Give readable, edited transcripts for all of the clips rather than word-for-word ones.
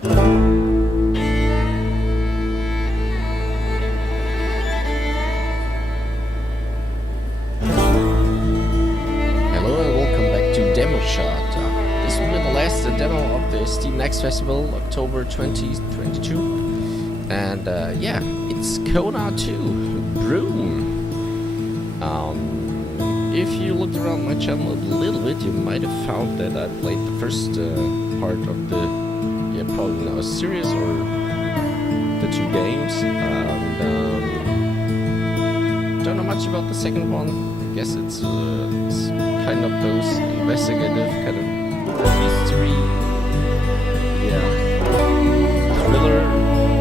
Hello and welcome back to Demo Shot. This will be the last demo of the Steam Next Festival, October 2022. And yeah, it's Kona 2, Brume. If you looked around my channel a little bit, you might have found that I played the first part of the, probably now a series or the two games. Don't know much about the second one. I guess it's kind of those investigative kind of mystery, thriller,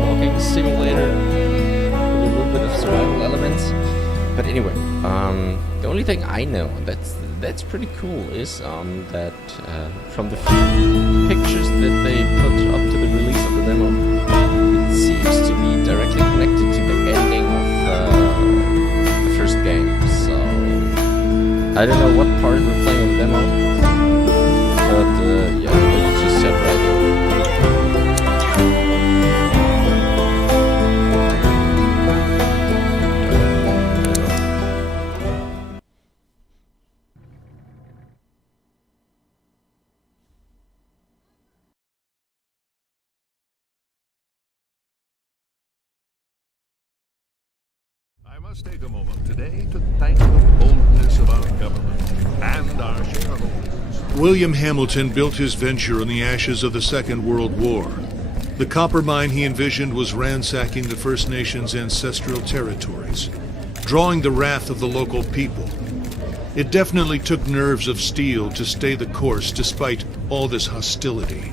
walking simulator with a little bit of survival elements. But anyway, the only thing I know that's pretty cool is that from the few pictures that they put up to the release of the demo, it seems to be directly connected to the ending of the first game. So I don't know what part we're playing in the demo, but yeah, let's just set right in. I must take a moment today to thank the boldness of our government and our shareholders. William Hamilton built his venture on the ashes of the Second World War. The copper mine he envisioned was ransacking the First Nations' ancestral territories, drawing the wrath of the local people. It definitely took nerves of steel to stay the course despite all this hostility.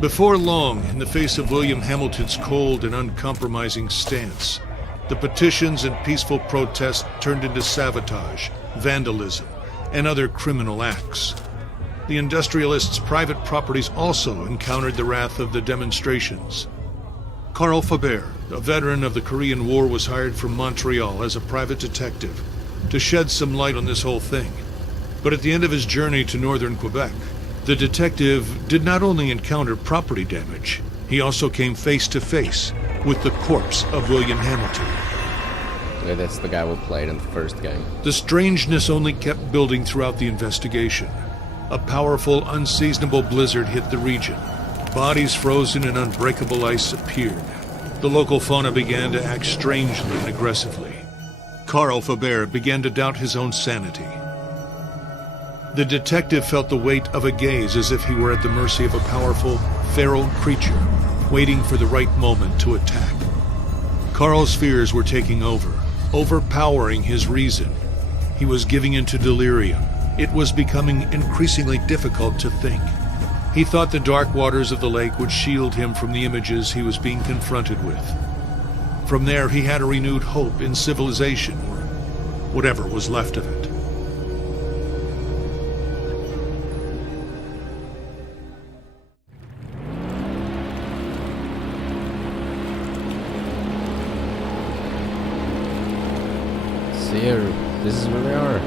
Before long, in the face of William Hamilton's cold and uncompromising stance, the petitions and peaceful protests turned into sabotage, vandalism, and other criminal acts. The industrialists' private properties also encountered the wrath of the demonstrations. Carl Faubert, a veteran of the Korean War, was hired from Montreal as a private detective to shed some light on this whole thing. But at the end of his journey to northern Quebec, the detective did not only encounter property damage, he also came face to face with the corpse of William Hamilton. Yeah, that's the guy we played in the first game. The strangeness only kept building throughout the investigation. A powerful, unseasonable blizzard hit the region. Bodies frozen in unbreakable ice appeared. The local fauna began to act strangely and aggressively. Carl Faubert began to doubt his own sanity. The detective felt the weight of a gaze as if he were at the mercy of a powerful, feral creature, waiting for the right moment to attack. Carl's fears were taking over, overpowering his reason. He was giving into delirium. It was becoming increasingly difficult to think. He thought the dark waters of the lake would shield him from the images he was being confronted with. From there, he had a renewed hope in civilization, or whatever was left of it. Here, this is where we are.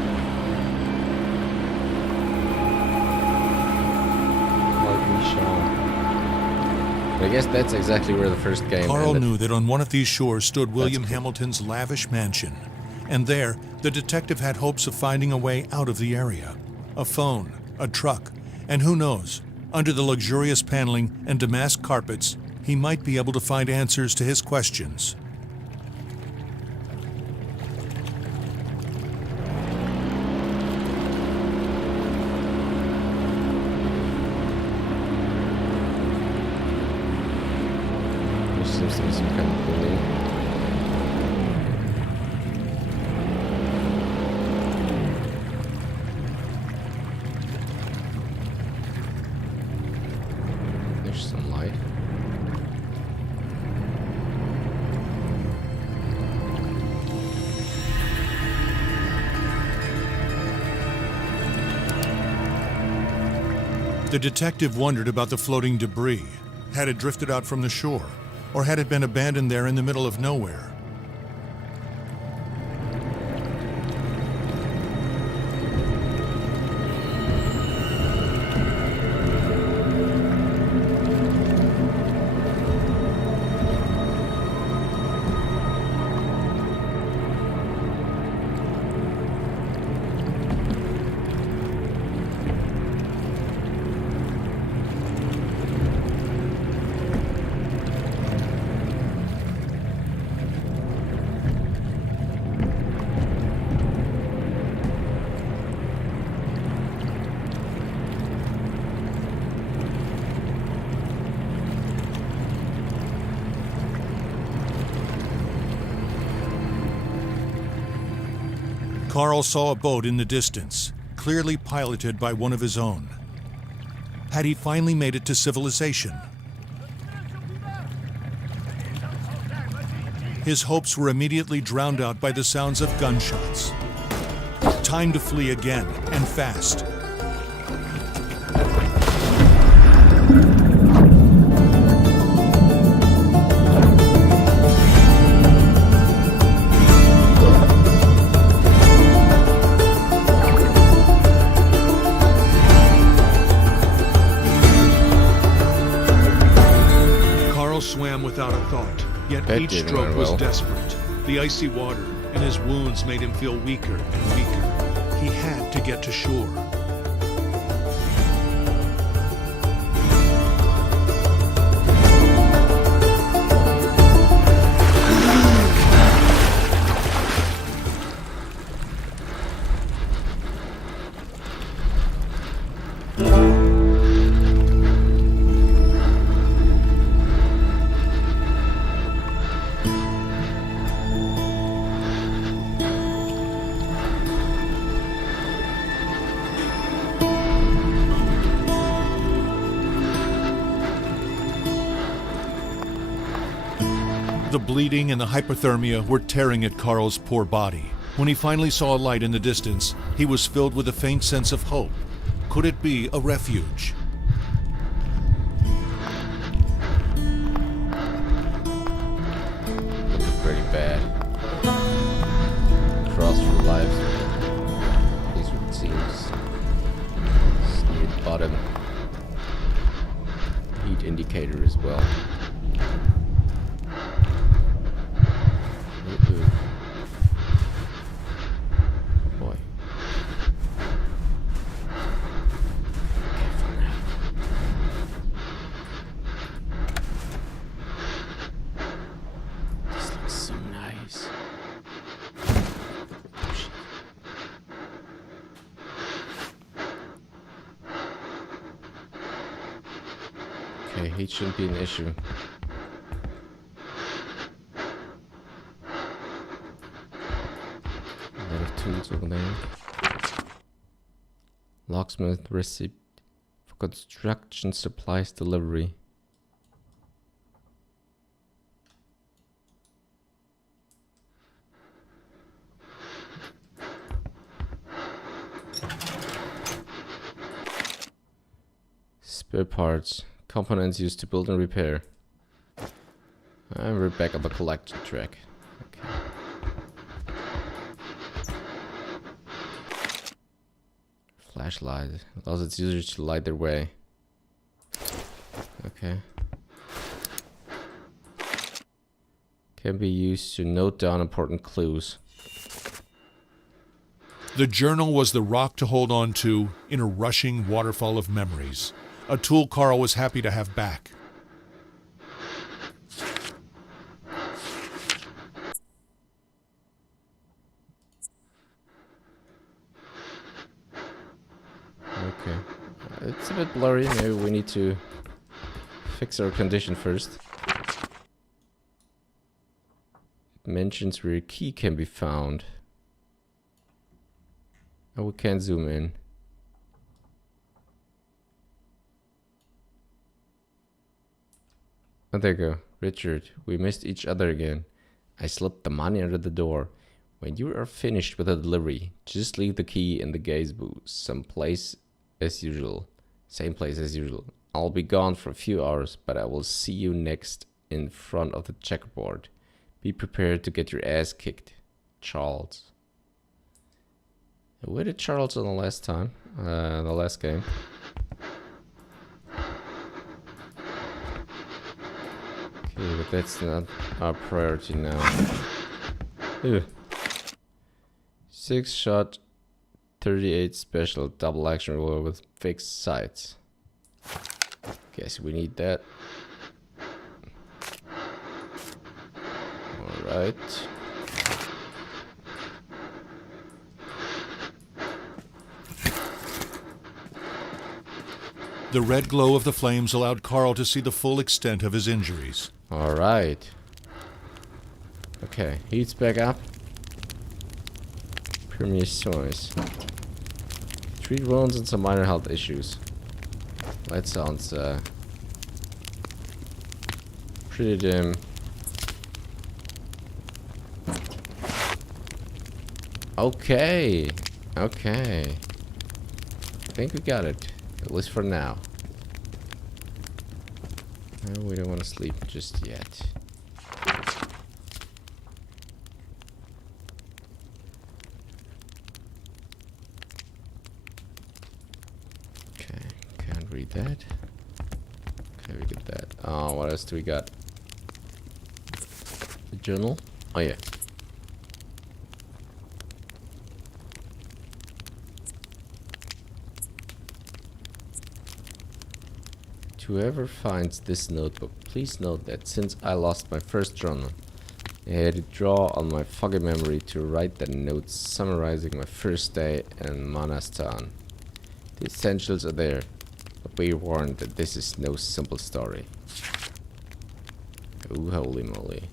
Like we shall. I guess that's exactly where the first game Carl ended. knew that on one of these shores stood William Hamilton's lavish mansion, and there the detective had hopes of finding a way out of the area. A phone, a truck, and who knows, under the luxurious paneling and damask carpets, he might be able to find answers to his questions. Seems to be some kind of building. There's some light. The detective wondered about the floating debris. Had it drifted out from the shore? Or had it been abandoned there in the middle of nowhere? Carl saw a boat in the distance, clearly piloted by one of his own. Had he finally made it to civilization? His hopes were immediately drowned out by the sounds of gunshots. Time to flee again, and fast. Carl swam without a thought, yet That each didn't stroke end was well. desperate. The icy water and his wounds made him feel weaker and weaker. He had to get to shore. The bleeding and the hypothermia were tearing at Carl's poor body. When he finally saw a light in the distance, he was filled with a faint sense of hope. Could it be a refuge? Looking pretty bad. Cross for life. At least what it seems. It's near the bottom. Heat indicator as well. Ooh. Boy. Careful now. This looks so nice. Oh, shit. Okay, heat shouldn't be an issue. A lot of tools over there. Locksmith receipt for construction supplies delivery. Spare parts, components used to build and repair. And we're back on the collection track. Okay. Flashlight allows its users to light their way. Okay. Can be used to note down important clues. The journal was the rock to hold on to in a rushing waterfall of memories. A tool Carl was happy to have back. Okay. It's a bit blurry. Maybe we need to fix our condition first. It mentions where a key can be found. Oh, we can't zoom in. Oh, there you go. Richard, we missed each other again. I slipped the money under the door. When you are finished with the delivery, just leave the key in the gaze booth. Same place as usual. I'll be gone for a few hours, but I will see you next in front of the checkerboard. Be prepared to get your ass kicked. Charles. Where did Charles on the last time? The last game. Okay, but that's not our priority now. Ew. 6-shot, 38 special double action revolver with fixed sights. Guess we need that. Alright. The red glow of the flames allowed Carl to see the full extent of his injuries. Alright. Okay, heat's back up. Premier choice. 3 wounds and some minor health issues. That sounds pretty dim. Okay. Okay. I think we got it. At least for now. No, we don't want to sleep just yet. Okay, can't read that. Okay, we did that. Oh, what else do we got? The journal? Oh yeah. Whoever finds this notebook, please note that since I lost my first journal, I had to draw on my foggy memory to write the notes summarizing my first day in Manastan. The essentials are there, but be warned that this is no simple story. Oh, holy moly.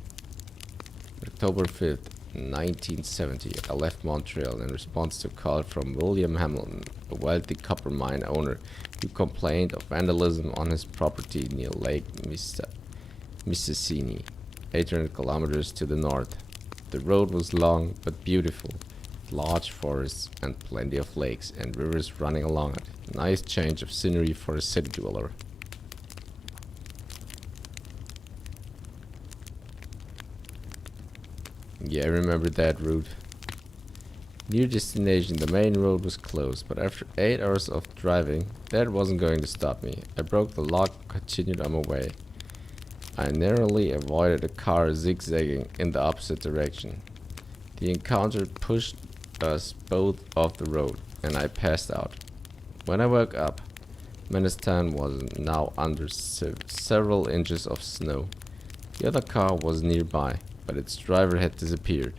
October 5th, 1970, I left Montreal in response to a call from William Hamilton, a wealthy copper mine owner who complained of vandalism on his property near Lake Mississini, 800 kilometers to the north. The road was long but beautiful, with large forests and plenty of lakes and rivers running along it. Nice change of scenery for a city dweller. Yeah, I remember that route. Near destination, the main road was closed, but after 8 hours of driving, that wasn't going to stop me. I broke the lock and continued on my way. I narrowly avoided a car zigzagging in the opposite direction. The encounter pushed us both off the road, and I passed out. When I woke up, Manastan was now under several inches of snow. The other car was nearby, but its driver had disappeared.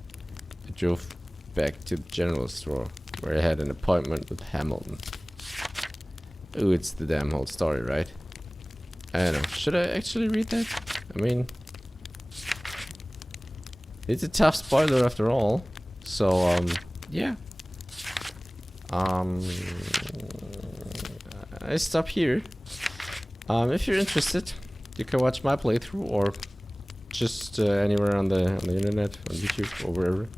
I drove back to the general store, where I had an appointment with Hamilton. Ooh, it's the damn whole story, right? I don't know. Should I actually read that? I mean, it's a tough spoiler after all. So, yeah. I stop here. If you're interested, you can watch my playthrough or just anywhere on the internet, on YouTube or wherever.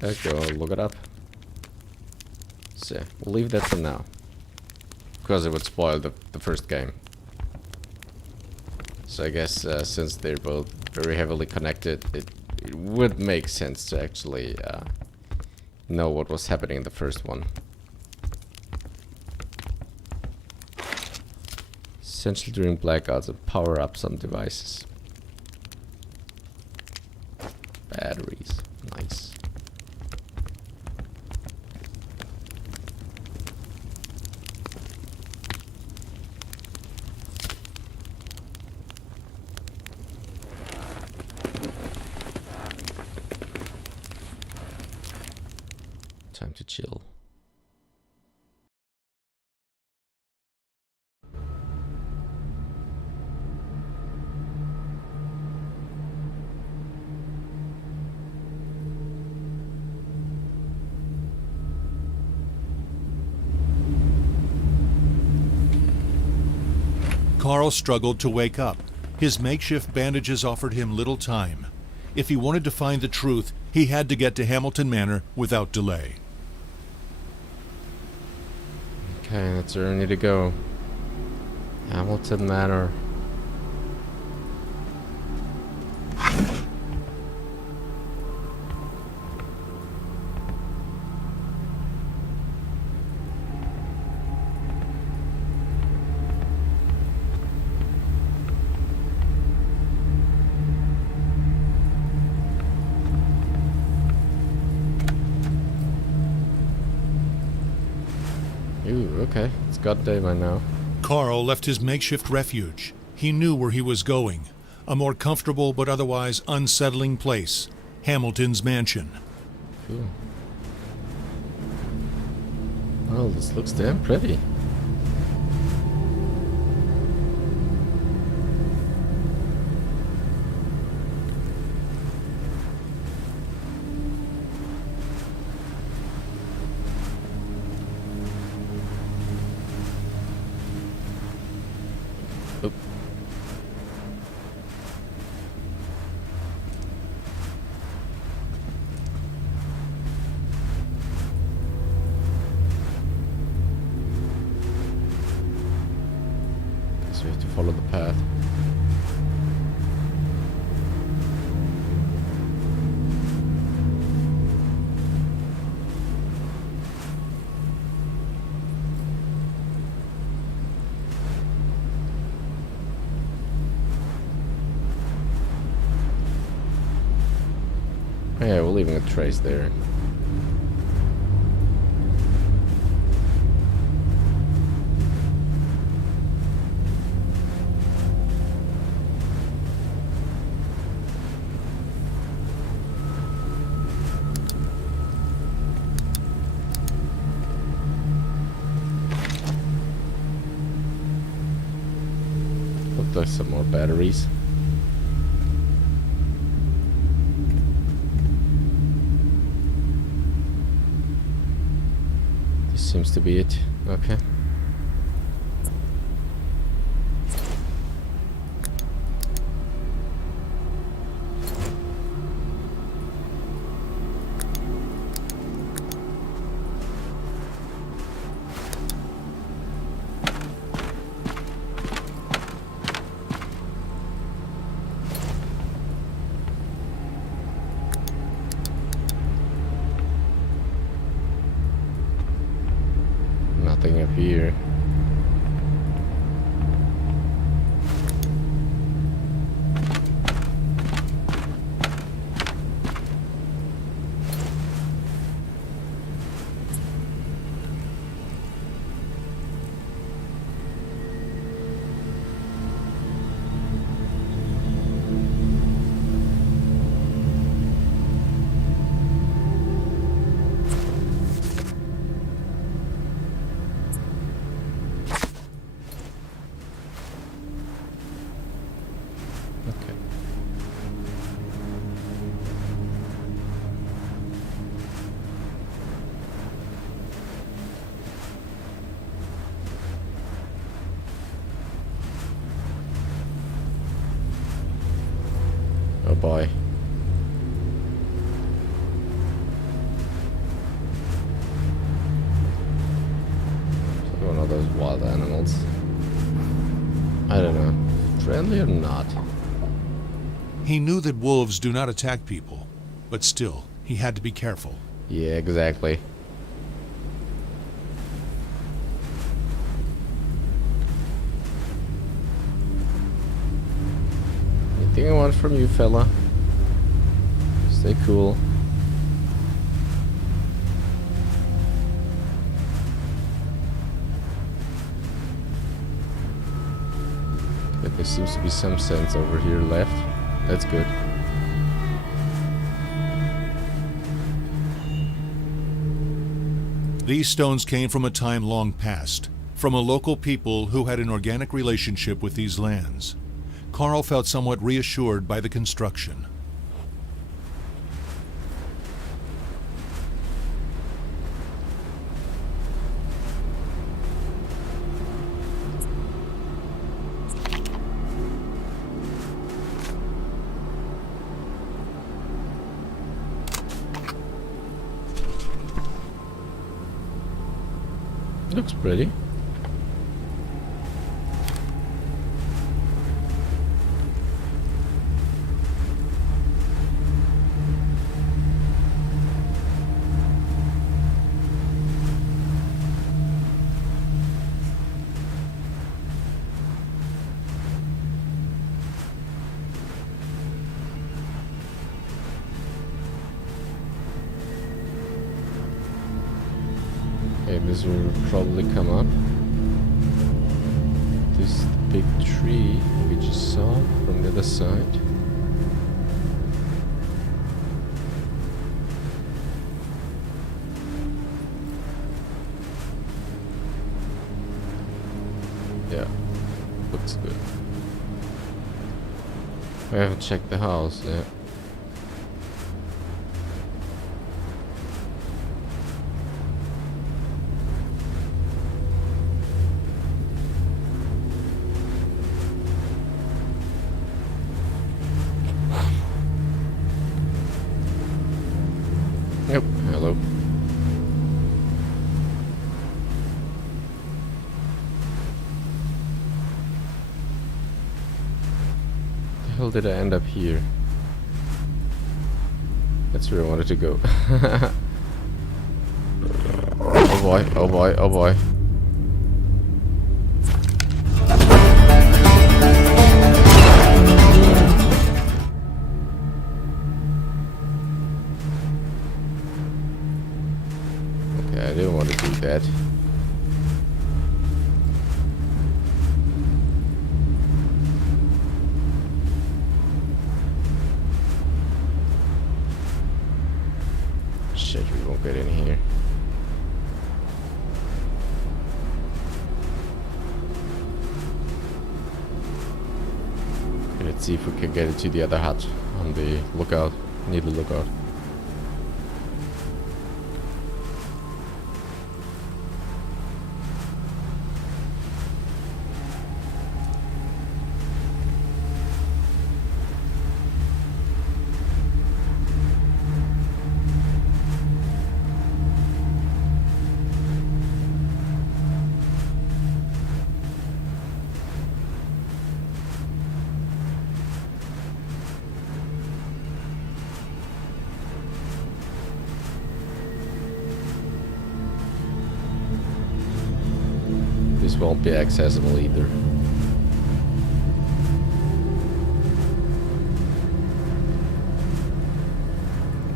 Go look it up. So we'll leave that for now, because it would spoil the first game. So I guess since they're both very heavily connected, it would make sense to actually know what was happening in the first one. Essentially during blackouts and power up some devices. Batteries, nice. Time to chill. Carl struggled to wake up. His makeshift bandages offered him little time. If he wanted to find the truth, he had to get to Hamilton Manor without delay. Okay, that's where I need to go. Hamilton Manor. Ooh, okay. It's god day by now. Carl left his makeshift refuge. He knew where he was going. A more comfortable but otherwise unsettling place. Hamilton's mansion. Cool. Well, this looks damn pretty. path. Yeah, we're leaving a trace there. Look, there's some more batteries. Seems to be it. Okay. Nothing up here. Oh boy. So one of those wild animals. I don't know. Friendly or not? He knew that wolves do not attack people, but still, he had to be careful. Yeah, exactly. Anything I want from you, fella. Stay cool. But there seems to be some sense over here left. That's good. These stones came from a time long past, from a local people who had an organic relationship with these lands. Carl felt somewhat reassured by the construction. Looks pretty. Okay, this will probably come up. This big tree we just saw from the other side. Yeah, looks good. I haven't checked the house yet. Yep, hello. hell did I end up here? That's where I wanted to go. Oh boy, oh boy, oh boy. Okay, I didn't want to do that. Shit, we won't get in here. Okay, let's see if we can get into the other hut on the lookout. Near the lookout. This won't be accessible either.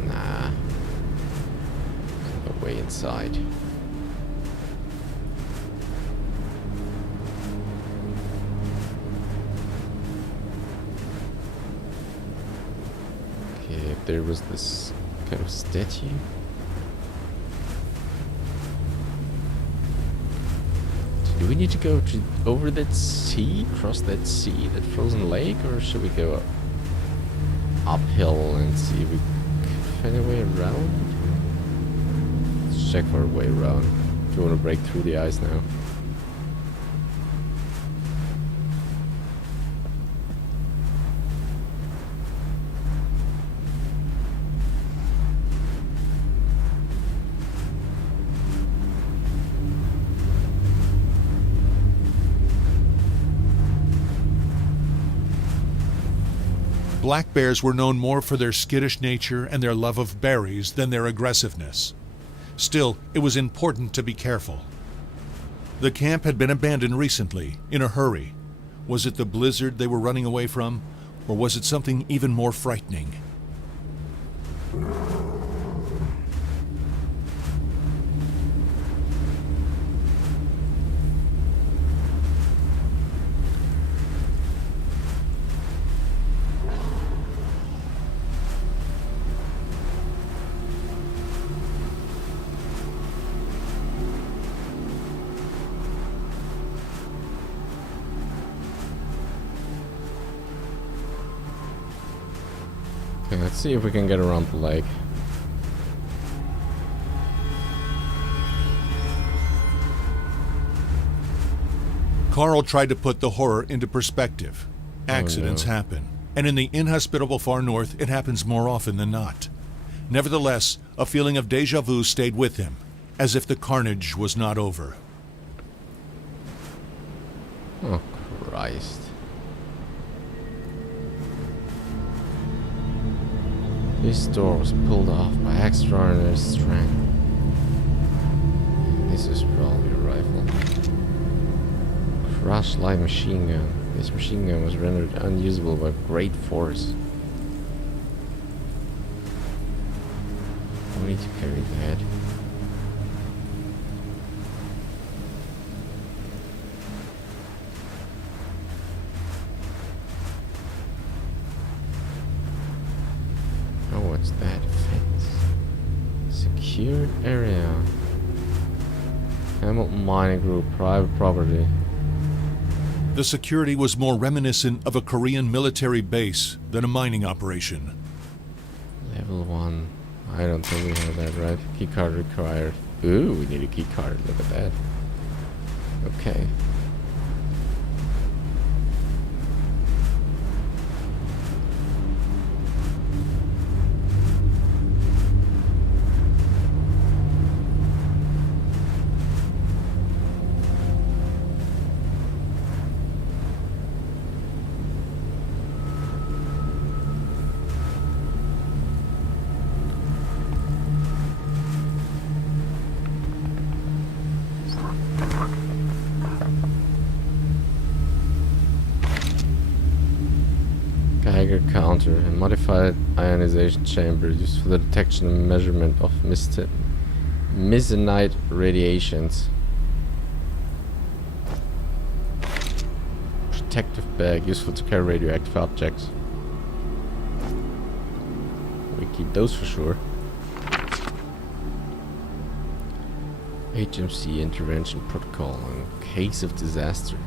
Nah. There's no way inside. Okay, if there was this kind of statue. Do we need to go over that sea, cross that sea, that frozen lake, or should we go uphill and see if we can find a way around? Let's check for a way around. Do you want to break through the ice now? Black bears were known more for their skittish nature and their love of berries than their aggressiveness. Still, it was important to be careful. The camp had been abandoned recently, in a hurry. Was it the blizzard they were running away from, or was it something even more frightening? Okay, let's see if we can get around the lake. Carl tried to put the horror into perspective. Accidents happen, and in the inhospitable far north, it happens more often than not. Nevertheless, a feeling of déjà vu stayed with him, as if the carnage was not over. Oh, Christ. This door was pulled off by extraordinary strength. This is probably a rifle. Crush light machine gun. This machine gun was rendered unusable by great force. I need to carry that. Oh, what's that? Fence. Secured area. Hamilton Mining Group, private property. The security was more reminiscent of a Korean military base than a mining operation. Level 1. I don't think we have that, right? Keycard required. Ooh, we need a keycard. Look at that. Okay. Geiger counter, a modified ionization chamber used for the detection and measurement of mesenite radiations. Protective bag useful to carry radioactive objects. We keep those for sure. HMC intervention protocol in case of disaster.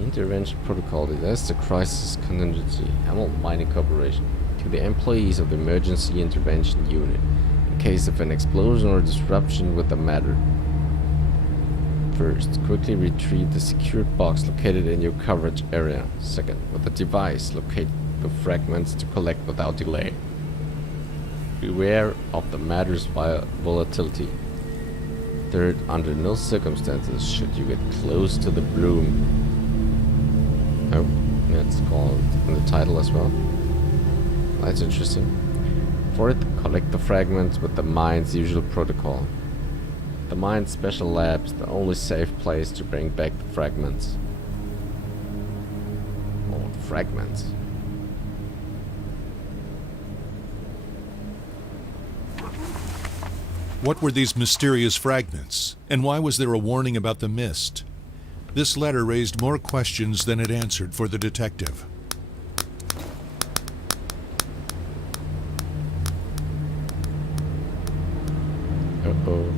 Intervention protocol, disaster crisis contingency, Hamel Mining Corporation. To the employees of the emergency intervention unit in case of an explosion or disruption with the matter. First, quickly retrieve the secured box located in your coverage area. Second, with the device, locate the fragments to collect without delay. Beware of the matter's volatility. Third, under no circumstances should you get close to the Brume. Oh, that's called in the title as well. That's interesting. Fourth, collect the fragments with the mine's usual protocol. The mine's special lab's the only safe place to bring back the fragments. Oh, fragments. What were these mysterious fragments, and why was there a warning about the mist? This letter raised more questions than it answered for the detective. Uh-oh.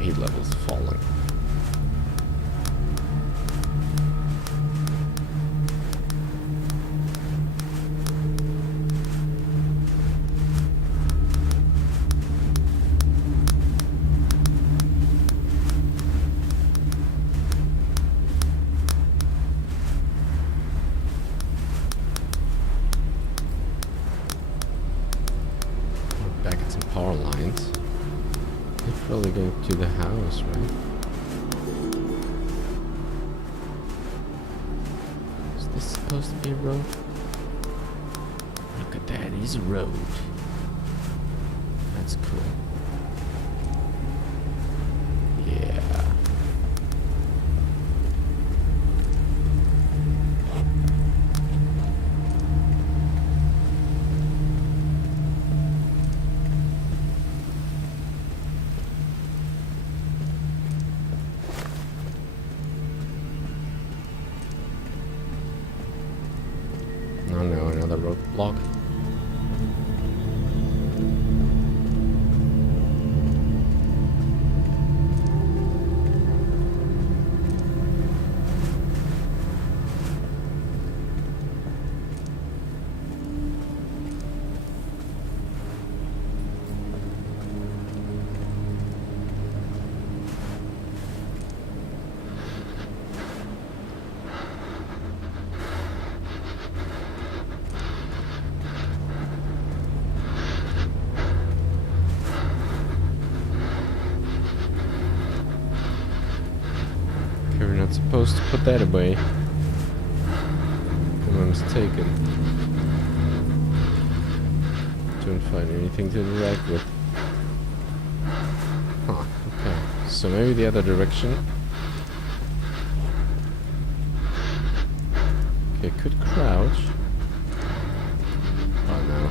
Heat levels falling. Back at some power lines. They're probably going to the house, right? Is this supposed to be a road? Look at that, it is a road. That's cool. Yeah. Oh no, another roadblock. We're not supposed to put that away. Am I mistaken? Don't find anything to interact with. Huh, okay. So maybe the other direction. Okay, could crouch. Oh no.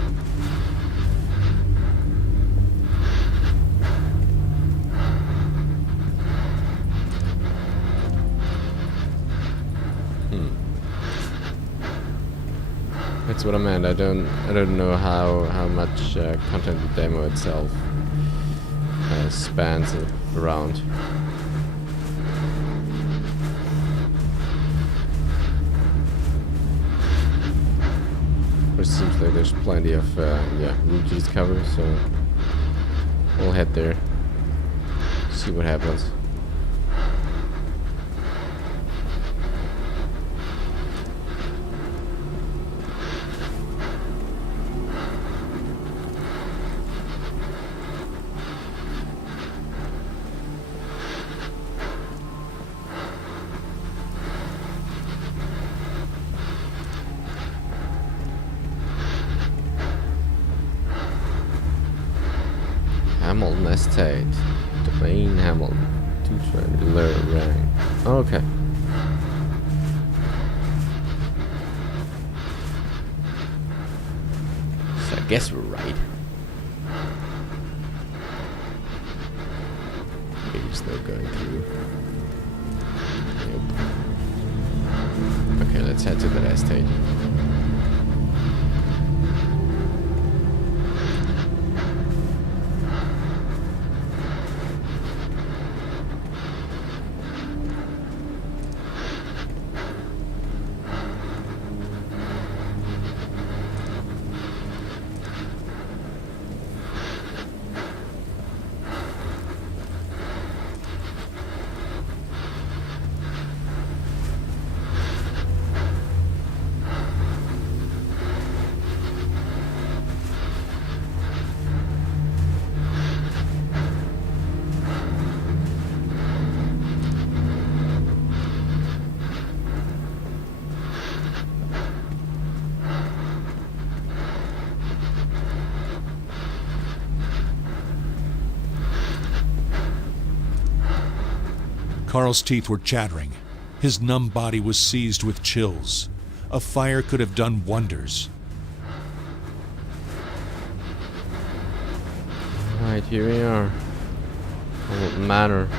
That's what I meant. I don't know how much content the demo itself spans around. It seems like there's plenty of room to discover, so we'll head there, see what happens. Hamilton Estate. Domain Hamilton. 220 rank. Okay. So I guess we're right. Maybe still going through. Nope. Okay, let's head to that estate. Carl's teeth were chattering. His numb body was seized with chills. A fire could have done wonders. Right, here we are. Old Manor.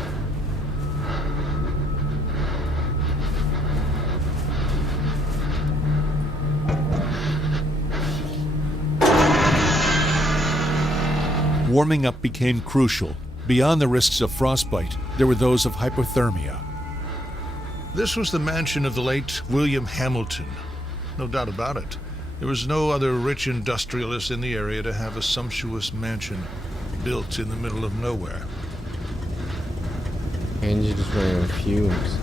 Warming up became crucial. Beyond the risks of frostbite, there were those of hypothermia. This was the mansion of the late William Hamilton. No doubt about it. There was no other rich industrialist in the area to have a sumptuous mansion built in the middle of nowhere. Engine just running on fumes.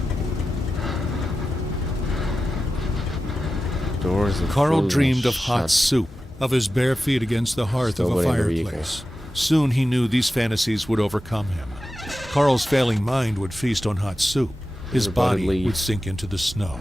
Doors are Carl fully dreamed of hot shut. soup, of his bare feet against the hearth Still of a waiting for the fireplace. Soon he knew these fantasies would overcome him. Carl's failing mind would feast on hot soup. His Everybody body leave. would sink into the snow.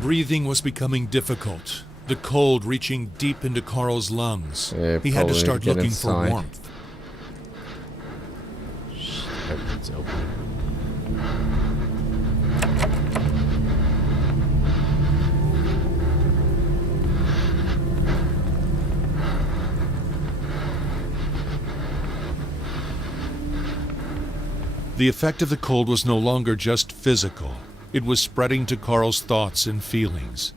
Breathing was becoming difficult, the cold reaching deep into Carl's lungs. Yeah, He had to probably start get looking for inside. warmth. Shh, everything's open. The effect of the cold was no longer just physical. It was spreading to Carl's thoughts and feelings.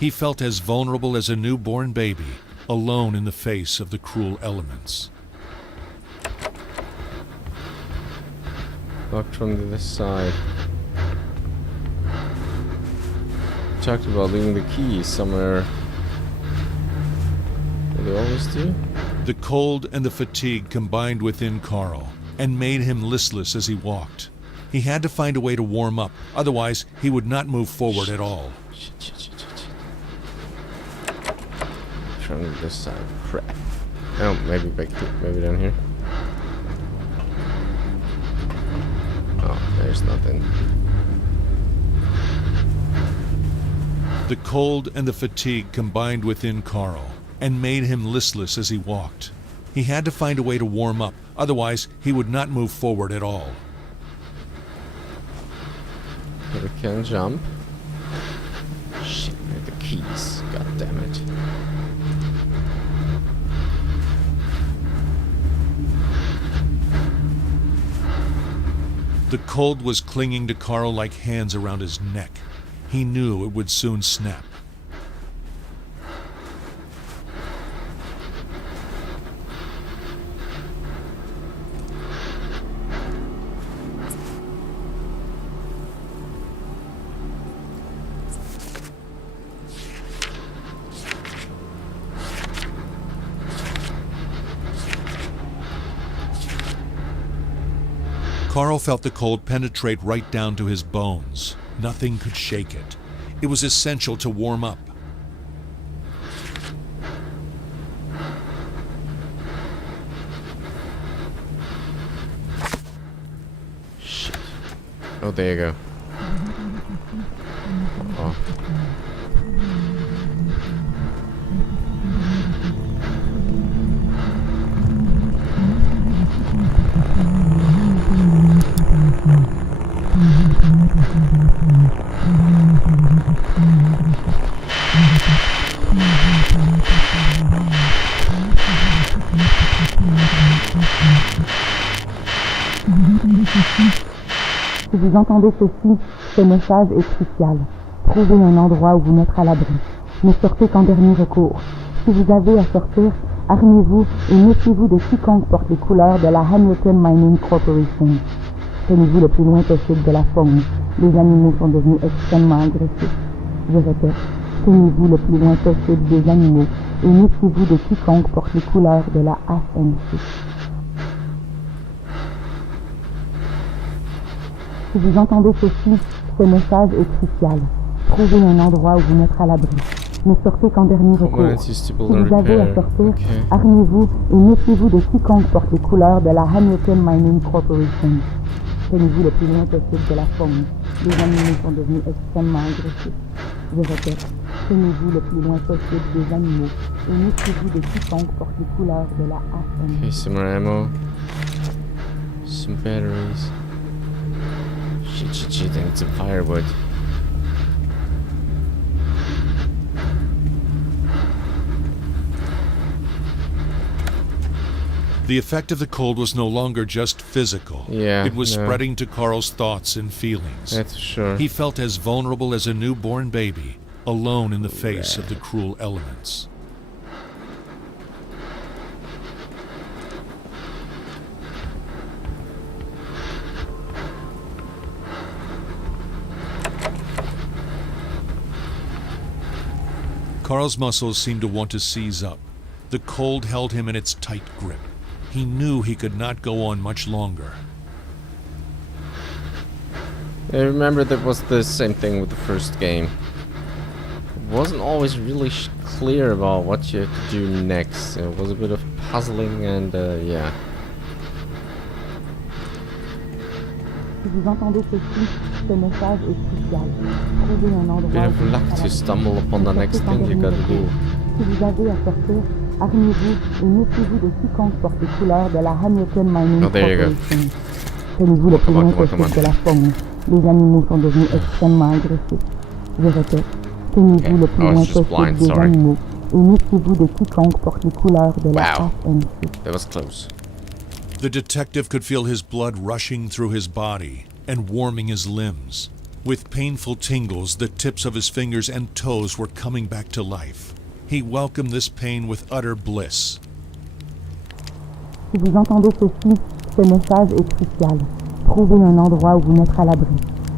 He felt as vulnerable as a newborn baby, alone in the face of the cruel elements. Locked from this side. Talked about leaving the keys somewhere. What they always do? The cold and the fatigue combined within Carl and made him listless as he walked. He had to find a way to warm up, otherwise he would not move forward at all. Shit. Trying to this side. Crap. Oh, maybe back here. Maybe down here. Oh, there's nothing. The cold and the fatigue combined within Carl and made him listless as he walked. He had to find a way to warm up, otherwise he would not move forward at all. We can jump. Shit, I have the keys. God damn it. The cold was clinging to Carl like hands around his neck. He knew it would soon snap. Carl felt the cold penetrate right down to his bones. Nothing could shake it. It was essential to warm up. Shit. there you go. Oh. Si vous entendez ceci, ce message est crucial. Trouvez un endroit où vous mettre à l'abri. Ne sortez qu'en dernier recours. Si vous avez à sortir, armez-vous et méfiez-vous de quiconque porte les couleurs de la Hamilton Mining Corporation. Tenez-vous le plus loin possible de la faune. Les animaux sont devenus extrêmement agressifs. Je répète, tenez-vous le plus loin possible des animaux et méfiez-vous de quiconque porte les couleurs de la HMC. Si vous entendez ceci, ce message est crucial. Trouvez un endroit où vous mettre à l'abri. Ne sortez qu'en dernier recours. Si vous avez à sortir, armez-vous et méfiez-vous de quiconque porte les couleurs de la Hamilton Mining Corporation. Tenez-vous le plus loin possible de la faune. Les animaux sont devenus extrêmement agressifs. Je répète, tenez-vous le plus loin possible des animaux et méfiez-vous de quiconque porte les couleurs de la HMC. Okay, some more ammo. Some batteries. Shit, I need some firewood. The effect of the cold was no longer just physical. Yeah, it was spreading to Carl's thoughts and feelings. That's for sure. He felt as vulnerable as a newborn baby, alone in the face of the cruel elements. Carl's muscles seemed to want to seize up. The cold held him in its tight grip. He knew he could not go on much longer. I remember that was the same thing with the first game. It wasn't always really clear about what you had to do next. It was a bit of puzzling and yeah. Si vous entendez ceci, ce message est crucial. Trouvez un endroit Bit où of vous luck mettre à to l'abri. stumble upon the next thing you gotta do. Si vous avez à sortir, armez-vous et méfiez-vous de quiconque porte les couleurs de la Hamilton Mining Oh, there you go. Corporation. Tenez-vous le plus loin possible de la faune. Les animaux sont devenus extrêmement agressifs. Je répète, tenez-vous le plus I was loin just possible blind, des sorry. animaux et méfiez-vous de quiconque porte les couleurs de la Wow. HMC. That was close. The detective could feel his blood rushing through his body and warming his limbs. With painful tingles, the tips of his fingers and toes were coming back to life. He welcomed this pain with utter bliss. Si vous entendez ceci, ce message est crucial. Trouvez un endroit où vous mettre à l'abri.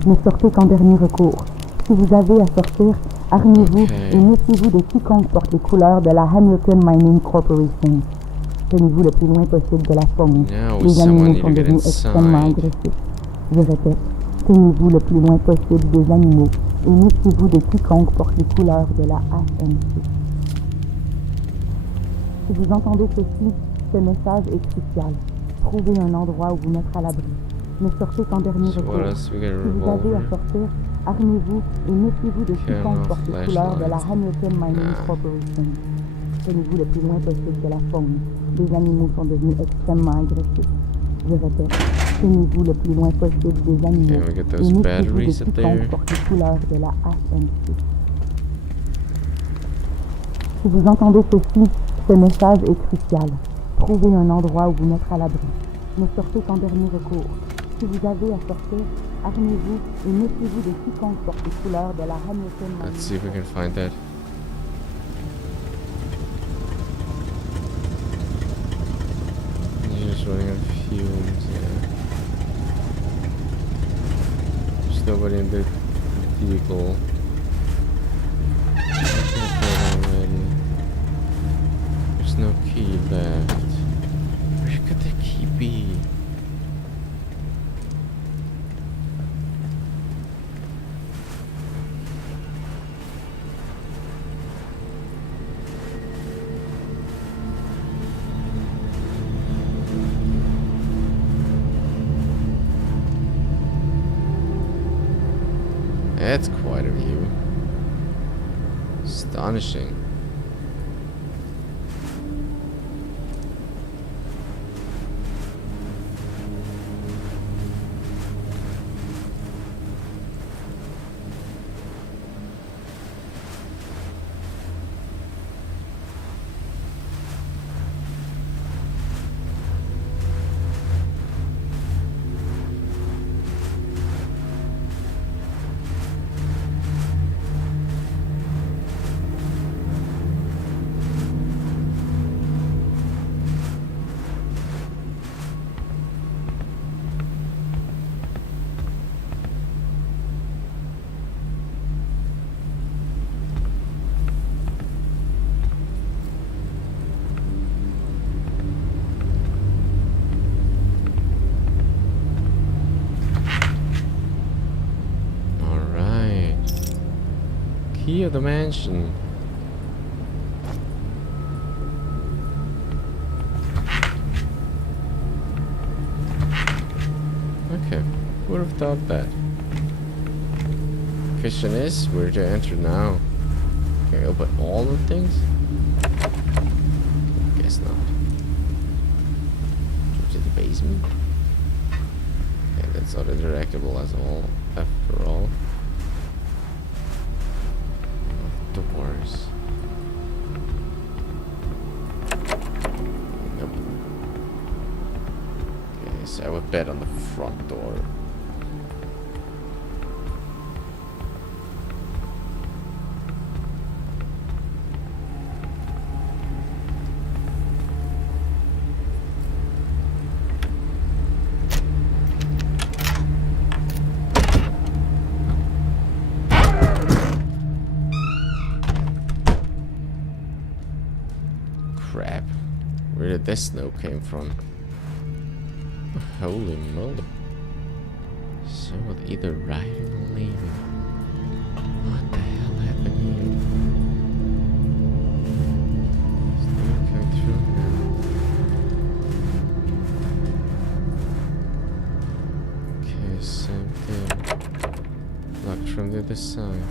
Ne sortez qu'en dernier recours. Si vous avez à sortir, armez-vous et méfiez-vous de quiconque porte les couleurs de la Hamilton Mining Corporation. Tenez-vous le plus loin possible de la faune. Now Les someone animaux need sont to get devenus extrêmement inside. agressifs. Je répète, tenez-vous le plus loin possible des animaux et méfiez-vous de quiconque porte les couleurs de la HMC. Si vous entendez ceci, ce message est crucial. Trouvez un endroit où vous mettre à l'abri. Ne sortez qu'en dernier So recours. what else? We got a Si vous avez à revolver. sortir, armez-vous et méfiez-vous de quiconque porte les couleurs de la flashlight. Hamilton Mining Corporation. Tenez-vous le plus loin possible de la faune. Les animaux sont devenus extrêmement agressifs. Je répète, tenez-vous le plus loin possible des animaux Okay, we got et those méfiez-vous batteries de up quiconque there. porte les couleurs de la HMC. Si vous entendez ceci, ce message est crucial. Trouvez un endroit où vous mettre à l'abri. Ne sortez qu'en dernier recours. Si vous avez à sortir, armez-vous et méfiez-vous de quiconque porte les couleurs de la Hamilton Mining. Let's see if we can find that. You're just running out of fumes, yeah. There's nobody in the vehicle. Already. There's no key left. Where could the key be? That's quite a view. Astonishing. Key of the mansion. Okay, would have thought that. Question is, where to enter now? Can I open all the things? Guess not. Go to the basement. Yeah, that's not interactable at all, after all. Doors. Nope. Okay, so I would bet on the front door. Crap. Where did this snow came from? Holy moly. So with either riding or leaving. What the hell happened here? Snow coming through now. Okay, same thing. Locked from the other side.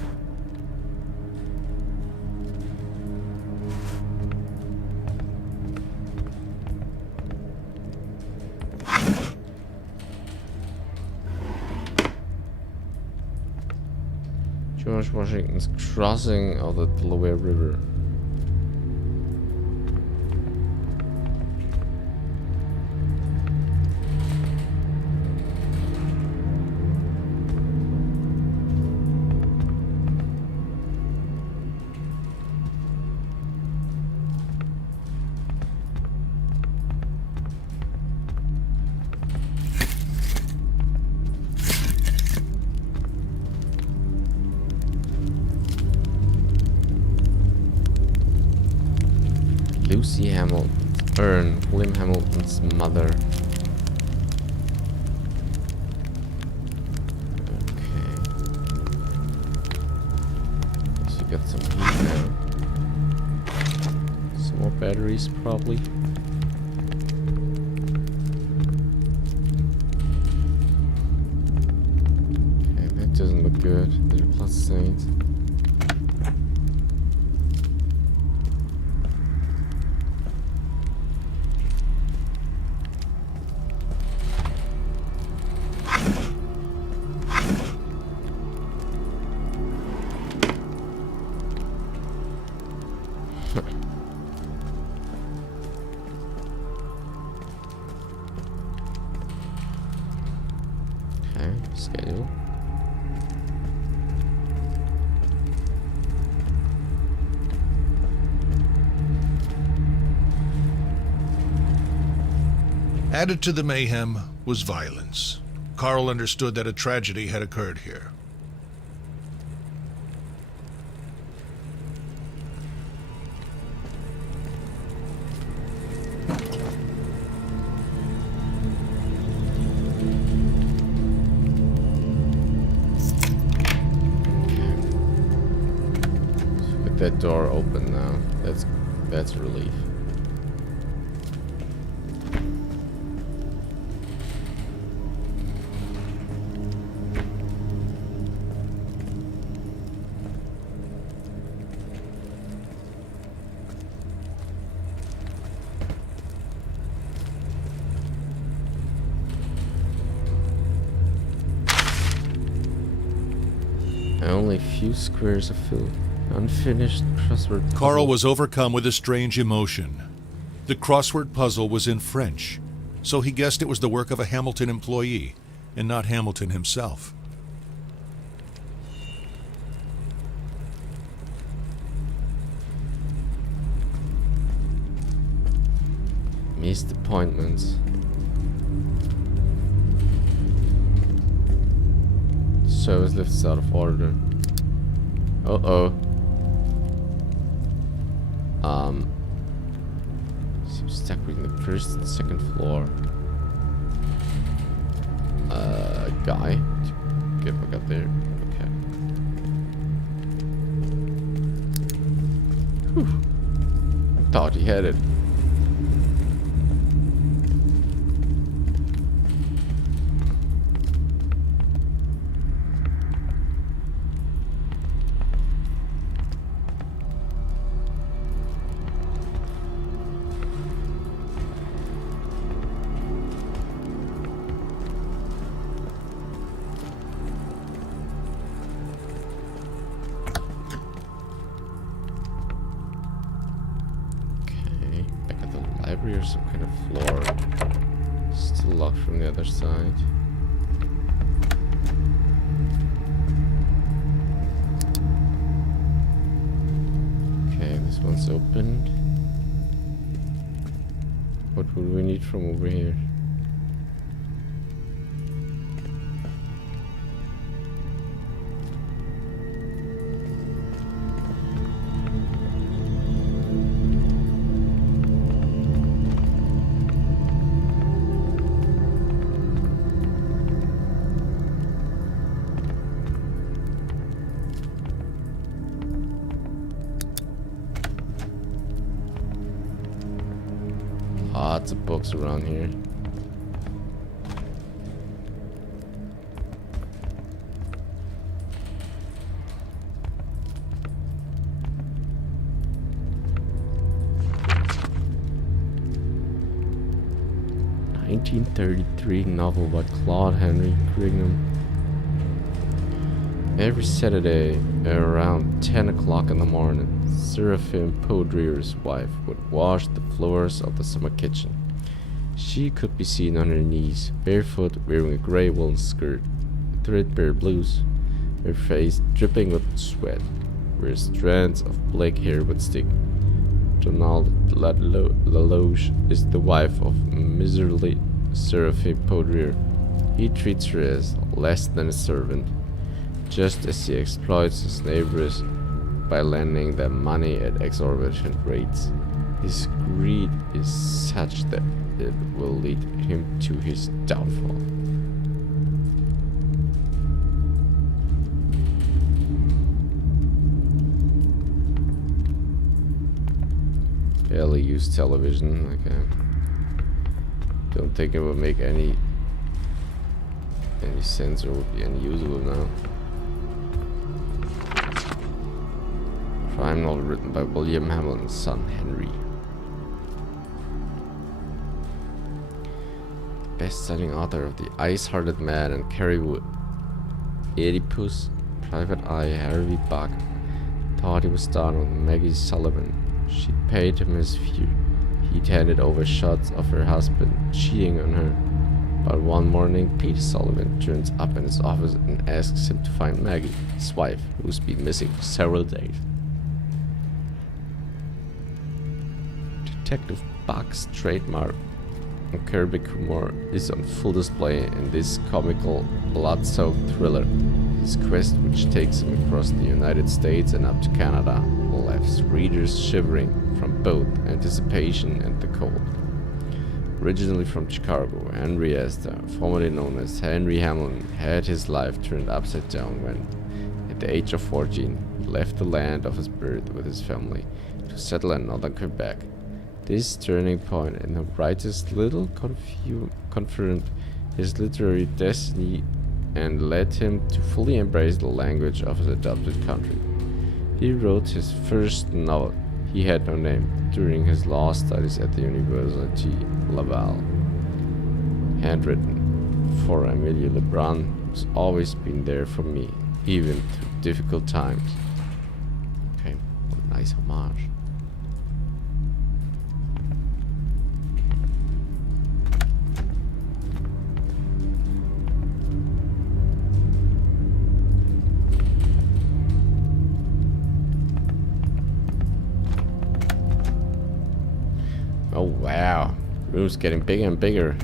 George Washington's crossing of the Delaware River. Lucy Hamilton, William Hamilton's mother. Okay. So you got some heat now. Some more batteries, probably. Okay, that doesn't look good. There are plus signs. Okay, schedule. Added to the mayhem was violence. Carl understood that a tragedy had occurred here. That door open now. That's a relief. only a few squares of fill. Unfinished crossword puzzle. Carl was overcome with a strange emotion. The crossword puzzle was in French, so he guessed it was the work of a Hamilton employee, and not Hamilton himself. Missed appointments. Service lift is out of order. Uh-oh. Seems stuck between the first and second floor. Guy. Get back up there. Okay. Whew. Thought he had it. Or some kind of floor. Still locked from the other side. Okay, this one's opened. What would we need from over here? Lots of books around here. A 1933 novel by Claude Henry Crignum. Every Saturday around 10 o'clock in the morning, Seraphim Podrier's wife would wash the floors of the summer kitchen. She could be seen on her knees, barefoot, wearing a grey woolen skirt, threadbare blouse, her face dripping with sweat, where strands of black hair would stick. Donald Laloche is the wife of miserly Seraphim Podrier. He treats her as less than a servant, just as he exploits his neighbors by lending them money at exorbitant rates. His greed is such that it will lead him to his downfall. Barely use television. Okay. Don't think it will make any sense or would be any usable now. Crime novel written by William Hamilton's son Henry. Best-selling author of The Ice-Hearted Man and Carrywood. Oedipus, Private Eye, Harvey Buck thought he was done with Maggie Sullivan. She paid him his fee. He'd handed over shots of her husband cheating on her. But one morning, Peter Sullivan turns up in his office and asks him to find Maggie, his wife, who's been missing for several days. Detective Buck's trademark acerbic humor is on full display in this comical, blood-soaked thriller. His quest, which takes him across the United States and up to Canada, leaves readers shivering from both anticipation and the cold. Originally from Chicago, Henry Astor, formerly known as Henry Hamlin, had his life turned upside down when, at the age of 14, he left the land of his birth with his family to settle in northern Quebec. This turning point in the writer's little confirmed his literary destiny and led him to fully embrace the language of his adopted country. He wrote his first novel, He Had No Name, during his law studies at the University Laval. Handwritten for Amélie Lebrun, who's always been there for me. even through difficult times. Okay, what a nice homage. Oh wow, room's getting bigger and bigger.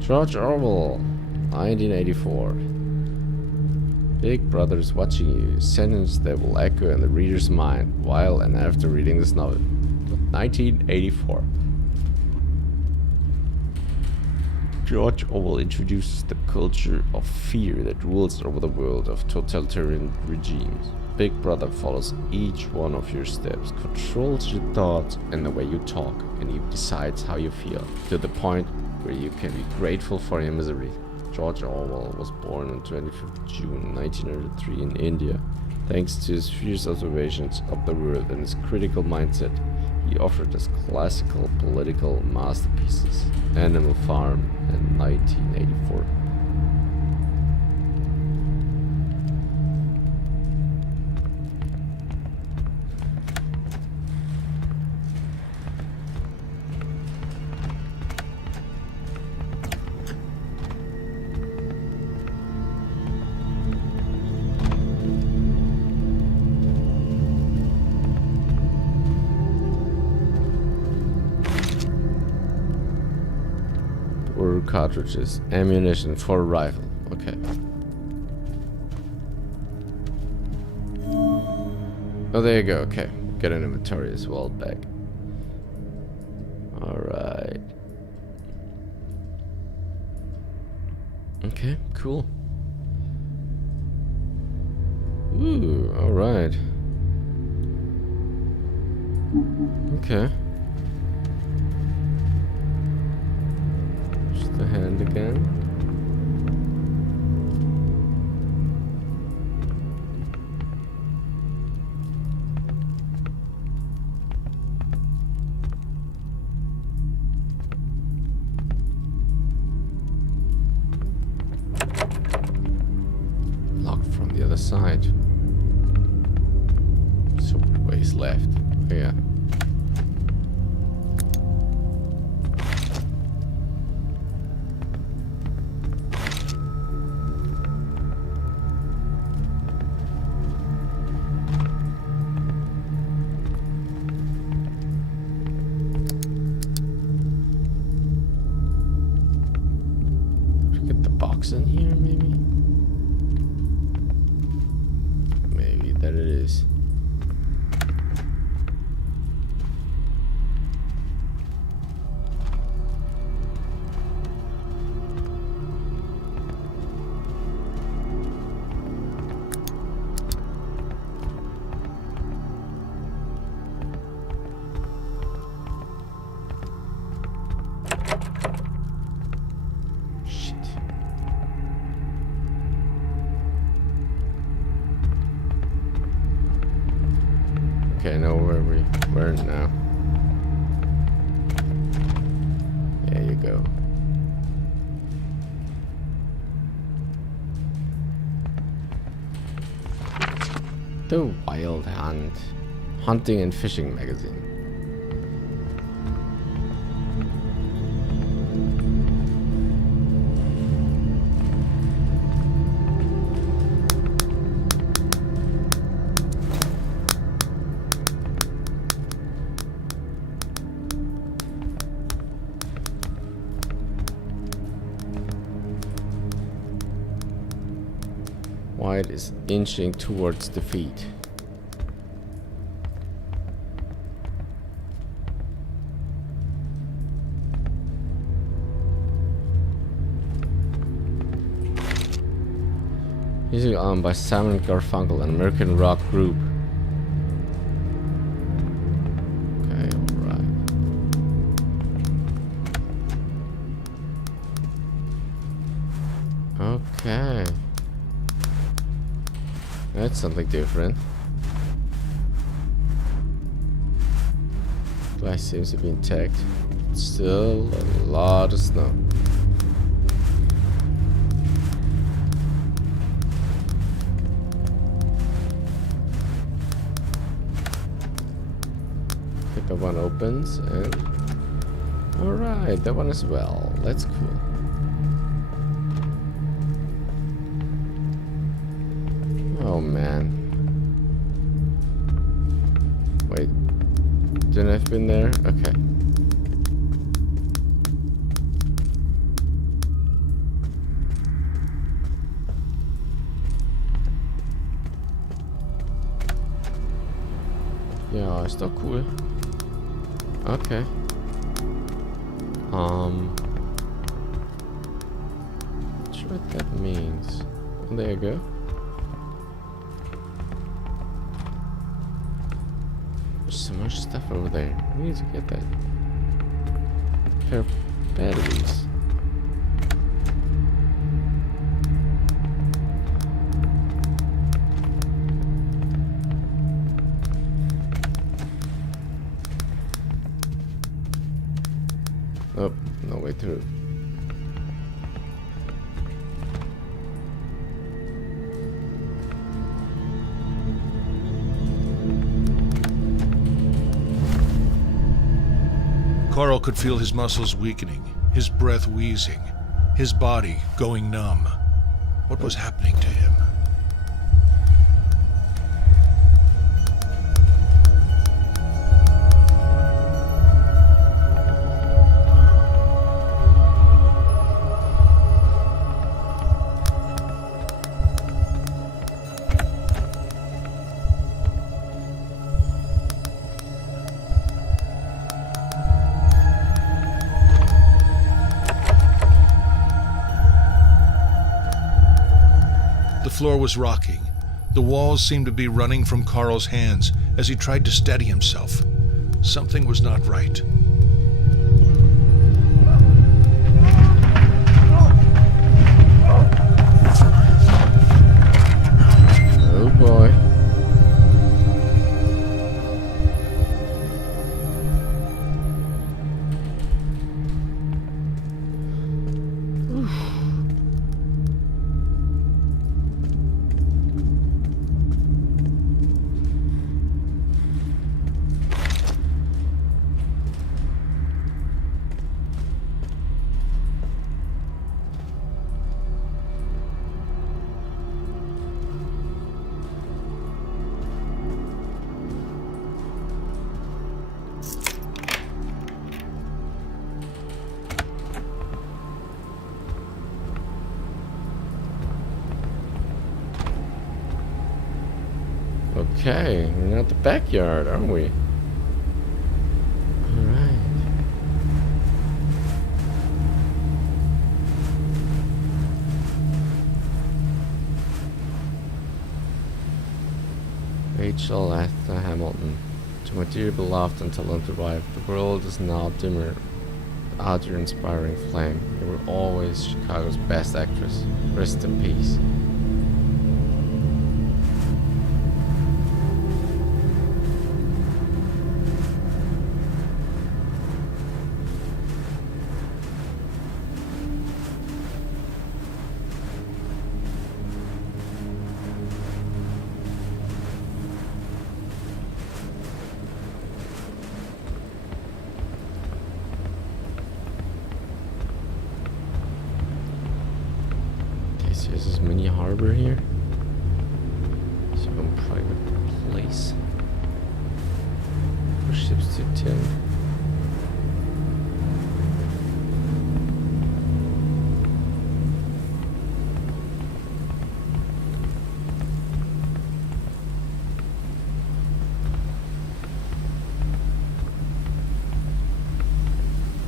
George Orwell, 1984. Big Brother's watching you, a sentence that will echo in the reader's mind while and after reading this novel. 1984. George Orwell introduces the culture of fear that rules over the world of totalitarian regimes. Big Brother follows each one of your steps, controls your thoughts and the way you talk, and he decides how you feel, to the point where you can be grateful for your misery. George Orwell was born on 25th June 1903 in India. Thanks to his fierce observations of the world and his critical mindset, he offered us classical political masterpieces, Animal Farm in 1984. Cartridges, ammunition for a rifle. Okay. Oh, there you go. Okay, get an inventory as well back. All right. Okay, cool. Ooh, all right. Okay. The hand again. Locked from the other side. So what ways left? Oh, yeah. In here, maybe? Maybe that it is. Okay, I know where we were now. There you go. The Wild Hunt. Hunting and Fishing Magazine. White is inching towards defeat. Music owned by Simon Garfunkel, an American rock group. Okay, alright. Okay. That's something different. Glass seems to be intact. Still a lot of snow. I think that one opens and... Alright, that one as well. That's cool. Oh man. Wait. Didn't I've been there? Okay. Ja, ist doch cool. Okay. Not sure what that means. Oh, there you go. There's so much stuff over there. We need to get that. A pair of batteries. Oh, no way through. Carl could feel his muscles weakening, his breath wheezing, his body going numb. What was happening to him? The floor was rocking. The walls seemed to be running from Carl's hands as he tried to steady himself. Something was not right. Oh boy. Okay, we're now at the backyard, aren't we? Alright. Rachel Athena Hamilton. To my dear beloved and talented wife, the world is now dimmer without your inspiring flame. You were always Chicago's best actress. Rest in peace. There's this mini harbor here. Some private place for ships to attend.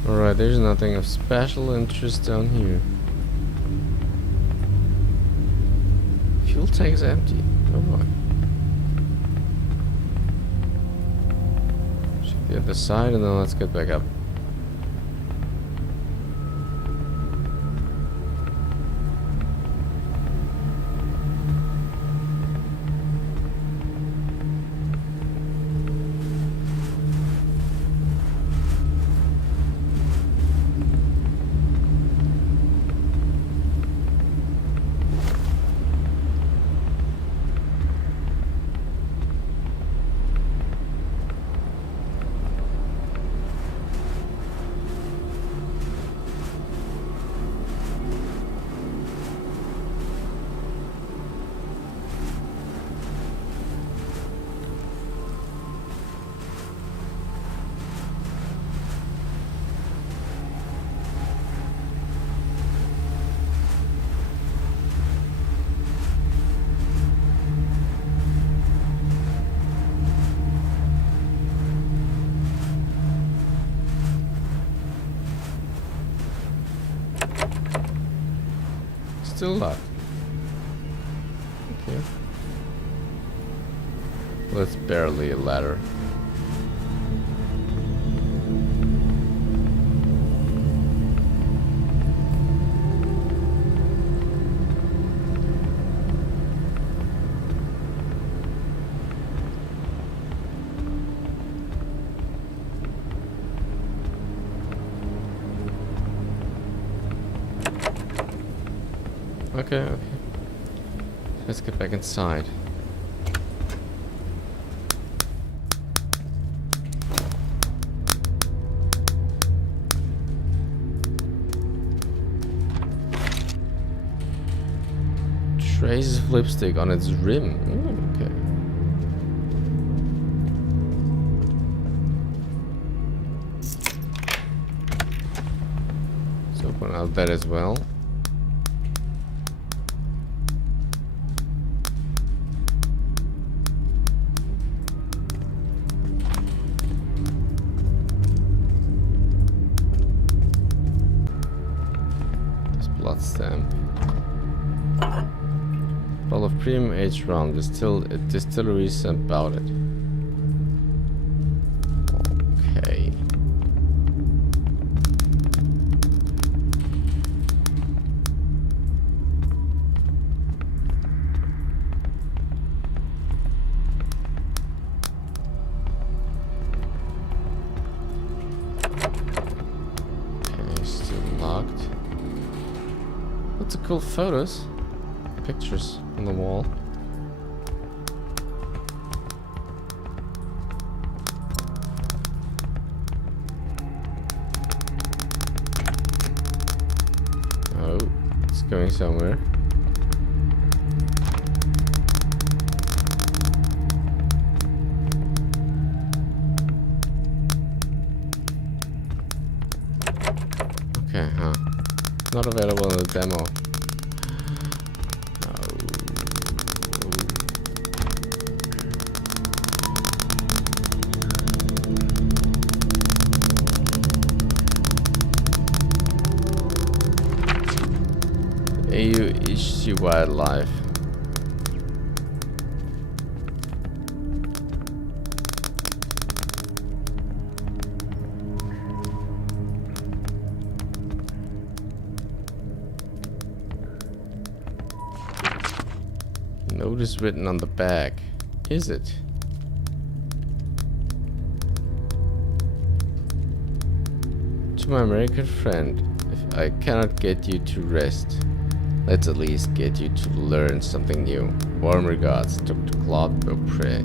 Alright, there's nothing of special interest down here. Fuel tank's empty. Oh boy. Check the other side and then let's get back up. Still locked. Okay. Well, it's barely a ladder. Okay, okay. Let's get back inside. Traces of lipstick on its rim. Okay. Let's open out that as well. Stamp. Bottle of premium aged rum, distillery scent about it. Okay. Okay, still locked. Lots of cool photos, pictures on the wall. Oh, it's going somewhere. Okay, huh. Not available in the demo. AU issue wildlife. Notice written on the back. Is it? To my American friend, if I cannot get you to rest, let's at least get you to learn something new. Warm regards, Dr. Claude Beaupré.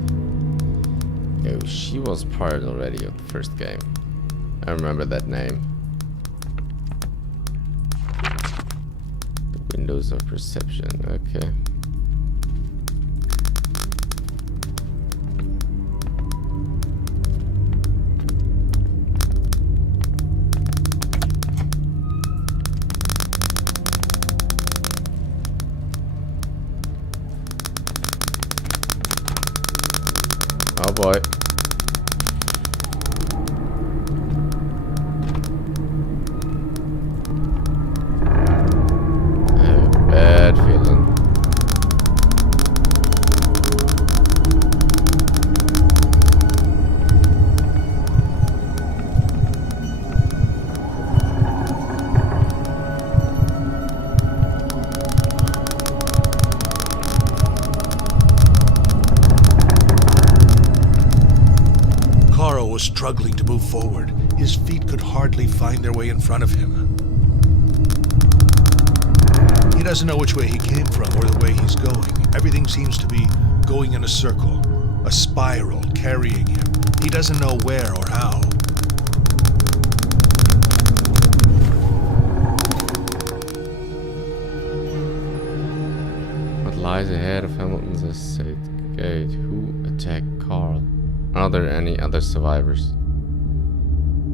Oh, she was part already of the first game. I remember that name. The windows of perception, okay. Oh boy. I have a bad feeling. Was struggling to move forward. His feet could hardly find their way in front of him. He doesn't know which way he came from or the way he's going. Everything seems to be going in a circle, a spiral carrying him. He doesn't know where or how. What lies ahead of Hamilton's estate gate? Who attacked Carl? Are there any other survivors?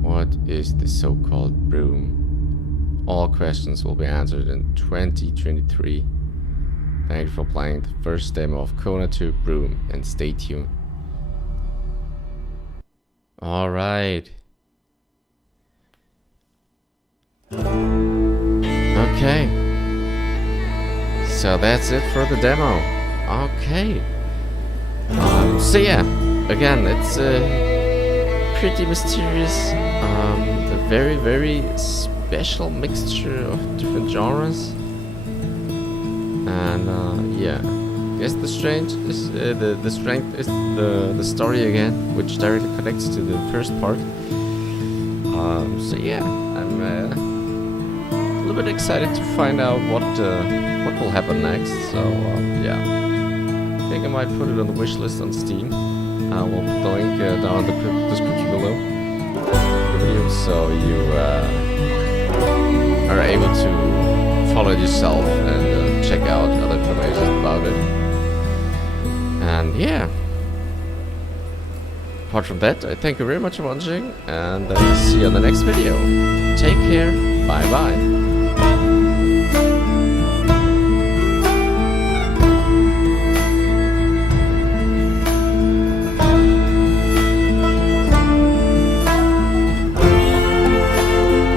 What is the so-called Brume? All questions will be answered in 2023. Thank you for playing the first demo of Kona 2 Brume and stay tuned. Alright. Okay. So that's it for the demo. Okay. So yeah, again, it's pretty mysterious. A very, very special mixture of different genres. And yeah, I guess the strength is the story again, which directly connects to the first part. So yeah, I'm a little bit excited to find out what will happen next. So yeah, I think I might put it on the wish list on Steam. I will put the link down in the description below the video, so you are able to follow it yourself and check out other information about it. And yeah, apart from that, I thank you very much for watching, and see you on the next video. Take care, bye bye.